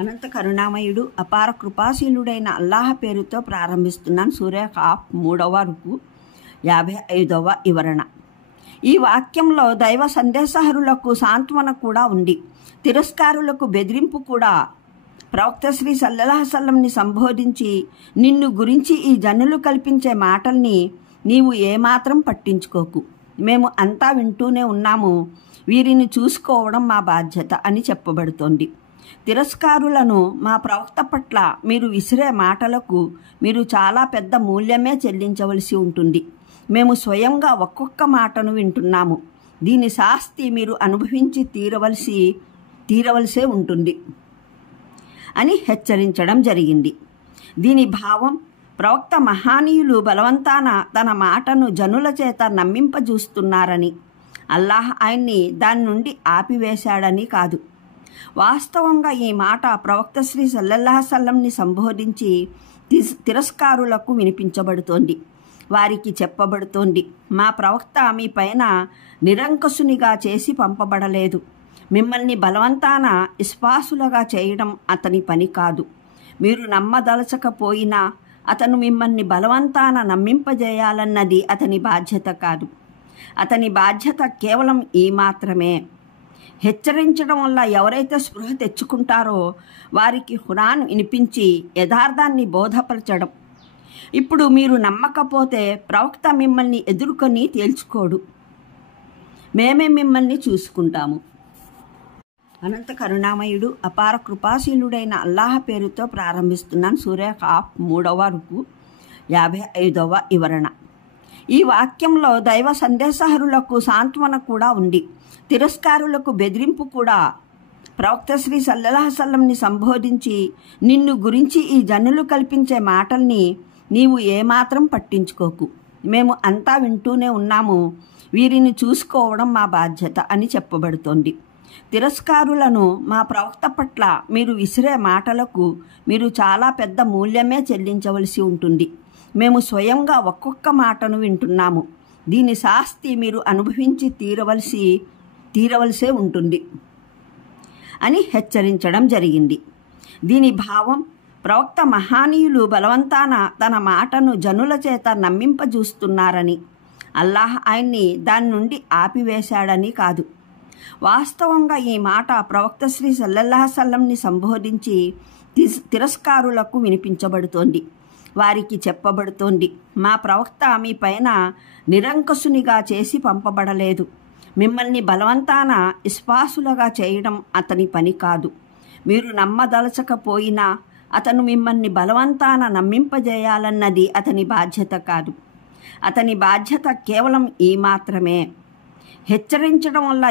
అనంత కరుణామయుడు అపార కృపాశీలుడైన అల్లాహ్ పేరుతో ప్రారంభిస్తున్నాను. సూర్య ఖాఫ్ 3వ రుకు 55వ వివరణ. ఈ వాక్యంలో దైవ సందేశహరులకు సాంత్వన కూడా ఉంది, తిరస్కారులకు బెదిరింపు కూడా. ప్రవక్త శ్రీ సల్లల్లాహు అలైహి వసల్లంని సంబోధించి, నిన్ను గురించి ఈ జనులు కల్పించే మాటల్ని నీవు ఏమాత్రం పట్టించుకోకు, మేము అంతా వింటూనే ఉన్నాము, వీరిని చూసుకోవడం మా బాధ్యత అని చెప్పబడుతోంది. తిరస్కారులను మా ప్రవక్త పట్ల మీరు విసిరే మాటలకు మీరు చాలా పెద్ద మూల్యమే చెల్లించవలసి ఉంటుంది. మేము స్వయంగా ఒక్కొక్క మాటను వింటున్నాము, దీని శాస్తి మీరు అనుభవించి తీరవలసే ఉంటుంది అని హెచ్చరించడం జరిగింది. దీని భావం, ప్రవక్త మహానీయులు బలవంతాన తన మాటను జనుల చేత నమ్మింపజూస్తున్నారని, అల్లాహ్ ఆయన్ని దాని నుండి ఆపివేశాడని కాదు. వాస్తవంగా ఈ మాట ప్రవక్త శ్రీ సల్లల్లాహు అలైహి వసల్లంని సంబోధించి తిరస్కారులకు వినిపించబడుతోంది. వారికి చెప్పబడుతోంది, మా ప్రవక్త మీ పైన నిరంకుశునిగా చేసి పంపబడలేదు, మిమ్మల్ని బలవంతాన విశ్వాసులుగా చేయడం అతని పని కాదు. మీరు నమ్మదలచకపోయినా అతను మిమ్మల్ని బలవంతాన నమ్మింపజేయాలన్నది అతని బాధ్యత కాదు. అతని బాధ్యత కేవలం ఈ మాత్రమే, హెచ్చరించడం వల్ల ఎవరైతే స్పృహ తెచ్చుకుంటారో వారికి ఖురాన్ వినిపించి యథార్థాన్ని బోధపరచడం. ఇప్పుడు మీరు నమ్మకపోతే ప్రవక్త మిమ్మల్ని ఎదుర్కొని తేల్చుకోడు, మేమే మిమ్మల్ని చూసుకుంటాము. అనంత కరుణామయుడు అపార కృపాశీలుడైన అల్లాహ్ పేరుతో ప్రారంభిస్తున్నాను. సూర్య ఖాఫ్ 3వ రుకు 55వ వివరణ. ఈ వాక్యంలో దైవ సందేశహరులకు సాంత్వన కూడా ఉంది, తిరస్కారులకు బెదిరింపు కూడా. ప్రవక్త శ్రీ సల్లల్లాహు అలైహి వసల్లంని సంబోధించి, నిన్ను గురించి ఈ జనులు కల్పించే మాటల్ని నీవు ఏమాత్రం పట్టించుకోకు, మేము అంతా వింటూనే ఉన్నాము, వీరిని చూసుకోవడం మా బాధ్యత అని చెప్పబడుతోంది. తిరస్కారులను మా ప్రవక్త పట్ల మీరు విసిరే మాటలకు మీరు చాలా పెద్ద మూల్యమే చెల్లించవలసి ఉంటుంది. మేము స్వయంగా ఒక్కొక్క మాటను వింటున్నాము, దీని శాస్తి మీరు అనుభవించి తీరవలసే ఉంటుంది అని హెచ్చరించడం జరిగింది. దీని భావం, ప్రవక్త మహానీయులు బలవంతాన తన మాటను జనుల చేత నమ్మింపజూస్తున్నారని, అల్లాహ్ ఆయన్ని దాని నుండి ఆపివేశాడని కాదు. వాస్తవంగా ఈ మాట ప్రవక్త శ్రీ సల్లల్లాహు అలైహి వసల్లంని సంబోధించి తిరస్కారులకు వినిపించబడుతోంది. వారికి చెప్పబడుతోంది, మా ప్రవక్త మీ పైన నిరంకుశునిగా చేసి పంపబడలేదు, మిమ్మల్ని బలవంతాన విశ్వాసులుగా చేయడం అతని పని కాదు. మీరు నమ్మదలచకపోయినా అతను మిమ్మల్ని బలవంతాన నమ్మింపజేయాలన్నది అతని బాధ్యత కాదు. అతని బాధ్యత కేవలం ఈ మాత్రమే, హెచ్చరించడం వల్ల